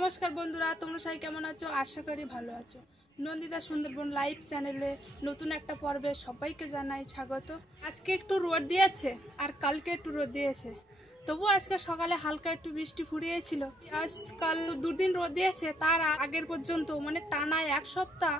নমস্কার বন্ধুরা, তোমরা সবাই কেমন আছো? আশা করি ভালো আছো। নন্দিতা সুন্দরবন লাইভ চ্যানেলে নতুন একটা পর্বে সবাইকে জানাই স্বাগত। আজকে একটু রোদ দিয়েছে আর কালকে একটু রোদ দিয়েছে, তবু আজকে সকালে হালকা একটু বৃষ্টি ফুরিয়েছিল। আজকাল দুদিন রোদ দিয়েছে, তার আগের পর্যন্ত মানে টানা এক সপ্তাহ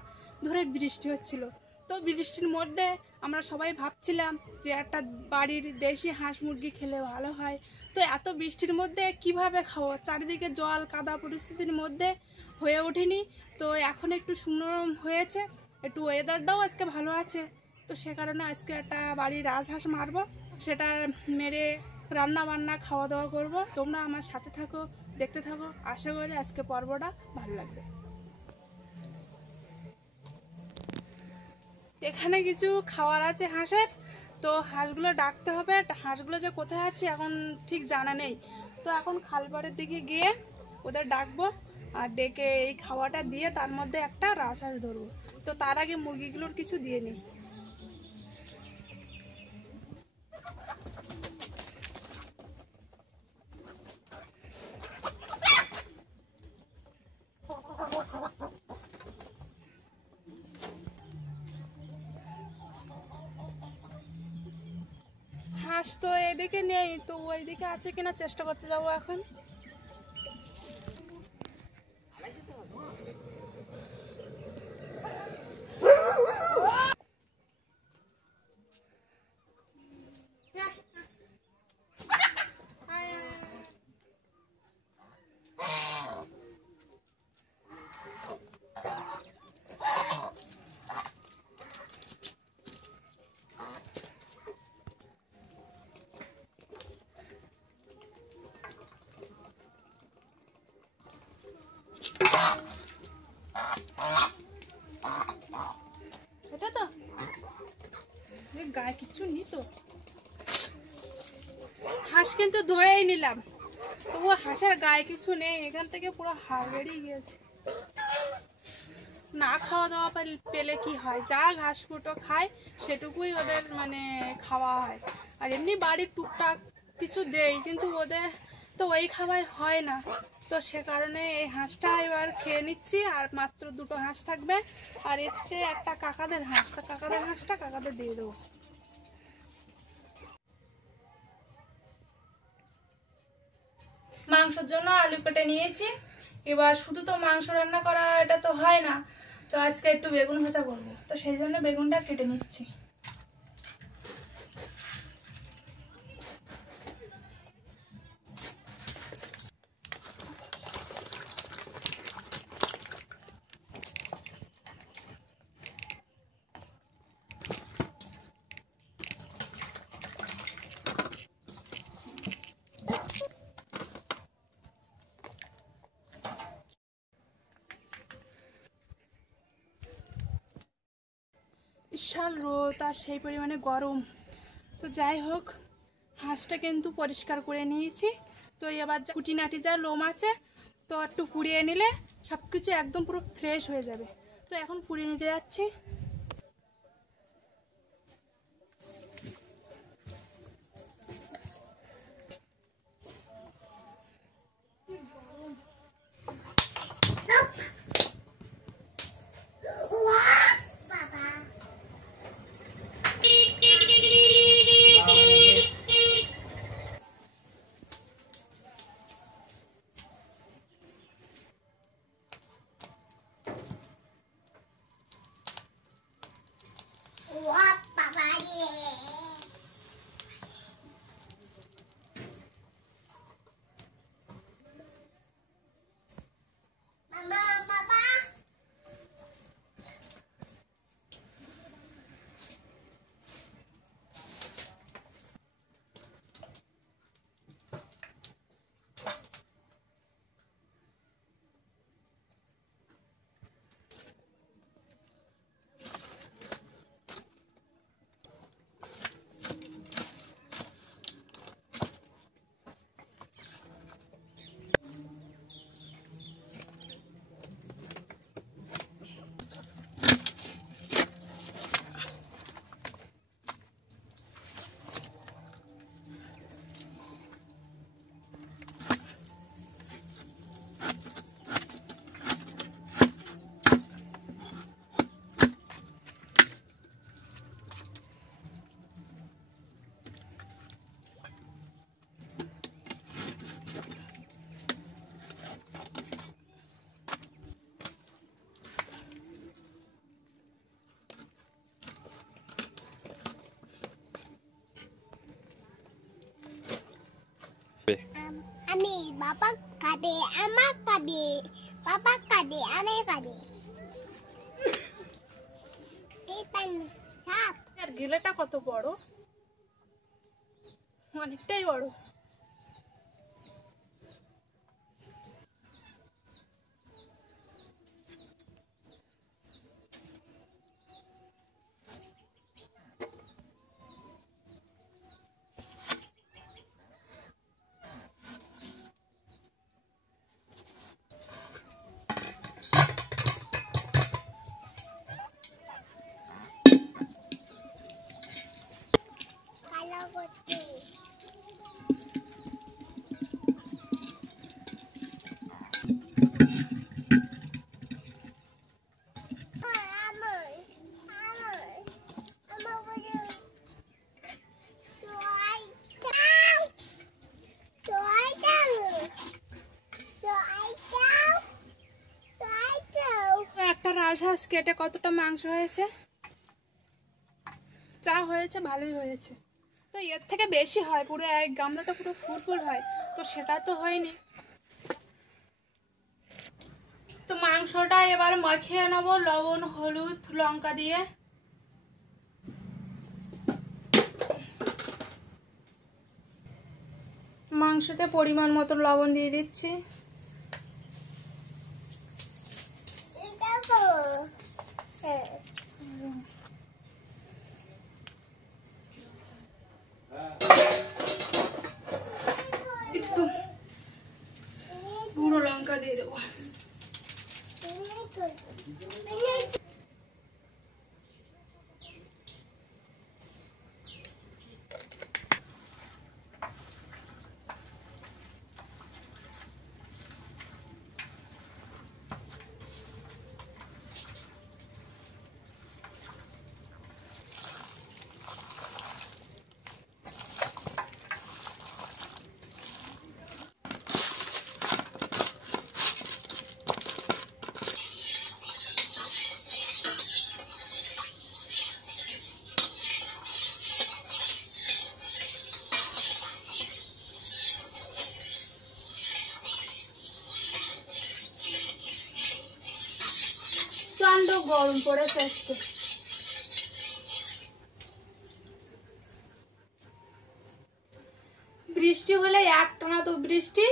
ধরে বৃষ্টি হচ্ছিল। তো বৃষ্টির মধ্যে আমরা সবাই ভাবছিলাম যে একটা বাড়ির দেশি হাঁস মুরগি খেলে ভালো হয়। তো এত বৃষ্টির মধ্যে কিভাবে খাবো, চারিদিকে জল কাদা পরিস্থিতির মধ্যে হয়ে ওঠেনি। তো এখন একটু শুকনো হয়েছে, একটু ওয়েদারটাও আজকে ভালো আছে। তো সে কারণে আজকে একটা বাড়ির রাজহাঁস মারবো, সেটা মেরে রান্না বান্না খাওয়া দাওয়া করব। তোমরা আমার সাথে থাকো, দেখতে থাকো। আশা করি আজকে পর্বটা ভালো লাগবে। এখানে কিছু খাওয়ার আছে হাঁসের, তো হাঁসগুলো ডাকতে হবে। হাঁসগুলো যে কোথায় আছে এখন ঠিক জানা নেই। তো এখন খালপাড়ের দিকে গিয়ে ওদের ডাকবো, আর ডেকে এই খাওয়াটা দিয়ে তার মধ্যে একটা রাজহাঁস ধরবো। তো তার আগে মুরগিগুলোর কিছু দিয়ে নিই। হাঁস তো এদিকে নেই, তো ওইদিকে আছে কিনা চেষ্টা করতে যাবো এখন। এটা তো গায়ে কিচ্ছু নি, তো হাঁস কিন্তু ধরেই নিলাম, তবু হাঁসের গায়ে কিছু নেই। এখান থেকে পুরো হাড় বেরিয়ে গিয়েছে। না খাওয়া দাওয়া পেলে কি হয়, যা ঘাস কুটো খায় সেটুকুই ওদের মানে খাওয়া হয়। আর এমনি বাড়ির টুকটাক কিছু দেই, কিন্তু ওদের তো ওই খাবার হয় না। তো সে কারণে এই হাঁসটা এবার খেয়ে নিচ্ছি। আর মাত্র দুটো হাঁস থাকবে, আর এতে একটা কাকাদের হাঁস, তা কাকাদের হাঁসটা কাকাদের দিয়ে দেবো। মাংসের জন্য আলু কেটে নিয়েছি। এবার শুধু তো মাংস রান্না করা এটা তো হয় না, তো আজকে একটু বেগুন ভাজা করবো, তো সেই জন্য বেগুনটা কেটে নিচ্ছি। বিশাল রোদ আর সেই পরিমাণে গরম। তো যাই হোক, হাঁসটা কিন্তু পরিষ্কার করে নিয়েছি। তো এবার যা খুঁটিনাটি যা লোম আছে, তো একটু পুড়িয়ে নিলে সব কিছু একদম পুরো ফ্রেশ হয়ে যাবে। তো এখন পুড়িয়ে নিতে যাচ্ছি। পাপা খাবে, আমা খাবে, পাপা খাবে, আমি খাবে। আর গিলেটা কত বড়, অনেকটাই বড়। একটা রাজহাঁস কেটে কতটা মাংস হয়েছে, যা হয়েছে ভালোই হয়েছে। তো এর থেকে বেশি হয়, পুরো এক গামলাটা পুরো ফুল হয়, তো সেটা তো হয়নি। তো মাংসটা এবার মাখিয়ে নেবো লবণ, হলুদ, লঙ্কা দিয়ে। মাংসতে পরিমাণ মতো লবণ দিয়ে দিচ্ছি। একটু গুঁড়ো লঙ্কা দিয়ে দেবো। প্রচন্ড গরম পড়েছে আজকে। বৃষ্টি হলে একটানা তো বৃষ্টি,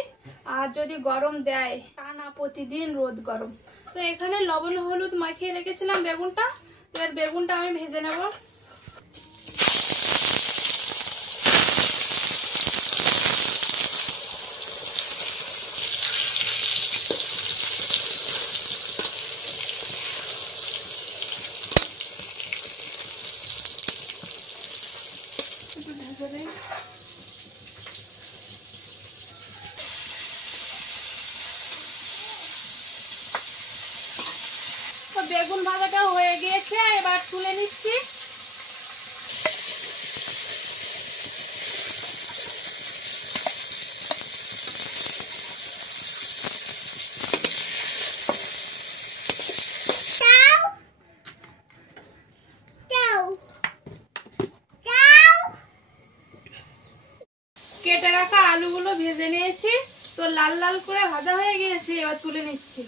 আর যদি গরম দেয় টানা প্রতিদিন রোদ গরম। তো এখানে লবণ হলুদ মাখিয়ে রেখেছিলাম বেগুনটা, তো এবার বেগুনটা আমি ভেজে নেব। বেগুন ভাজাটা হয়ে গিয়েছে, এবার তুলে নিচ্ছি। কেটে রাখা আলুগুলো ভেজে নিয়েছি, তো লাল লাল করে ভাজা হয়ে গিয়েছে, এবার তুলে নিচ্ছি।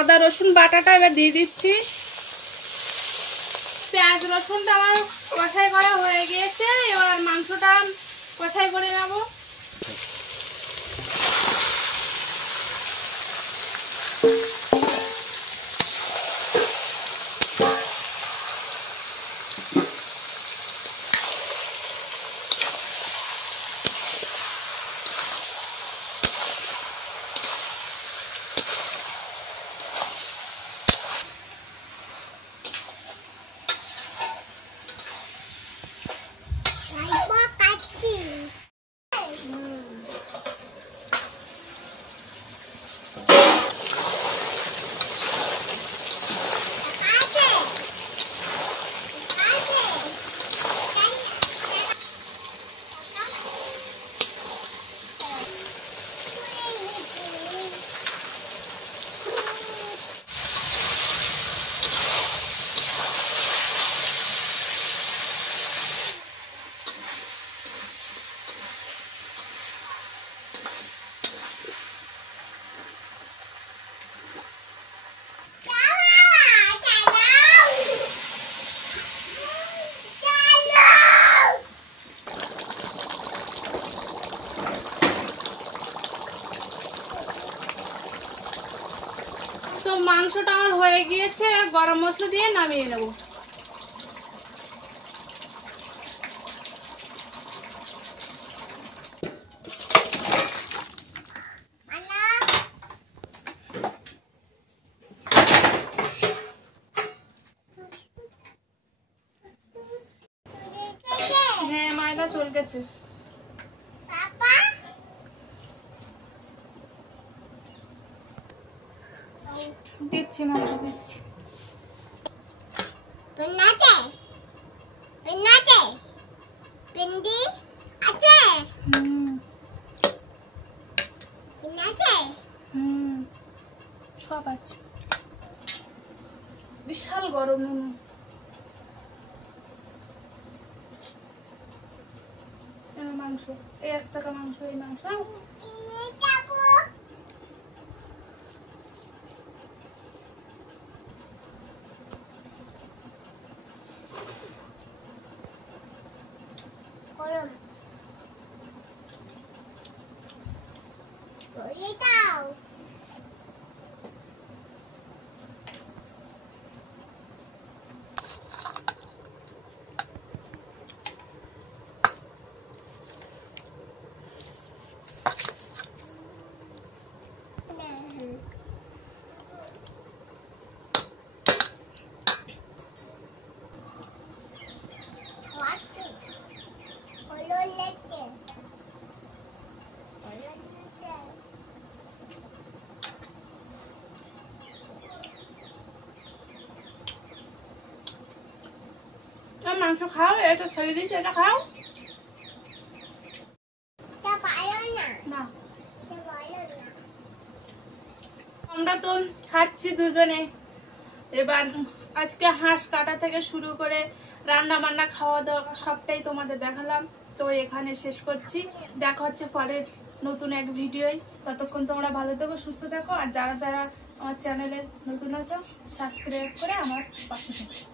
আদা রসুন বাটাটা এবার দিয়ে দিচ্ছি। পেঁয়াজ রসুনটা আমার কষাই করা হয়ে গিয়েছে, এবার মাংসটা কষাই করে নেব। মাংসটা আমার হয়ে গিয়েছে, আর গরম মশলা দিয়ে নামিয়ে নেব। হ্যাঁ, ময়দা চলে গেছে। দিচ্ছি, মাংস দিচ্ছি। সব আছে। বিশাল গরম। মাংস, এই 1 চাকা মাংস, এই মাংস মাংস খাও, এটা ছেড়ে দিচ্ছি, এটা খাও না। আমরা তো খাচ্ছি দুজনে। এবার আজকে হাঁস কাটা থেকে শুরু করে রান্না বান্না, খাওয়া দাওয়া সবটাই তোমাদের দেখালাম। তো এখানে শেষ করছি। দেখা হচ্ছে পরের নতুন এক ভিডিওয়। ততক্ষণ তোমরা ভালো থেকো, সুস্থ থাকো। আর যারা যারা আমার চ্যানেলে নতুন আছো, সাবস্ক্রাইব করে আমার পাশে থাকো।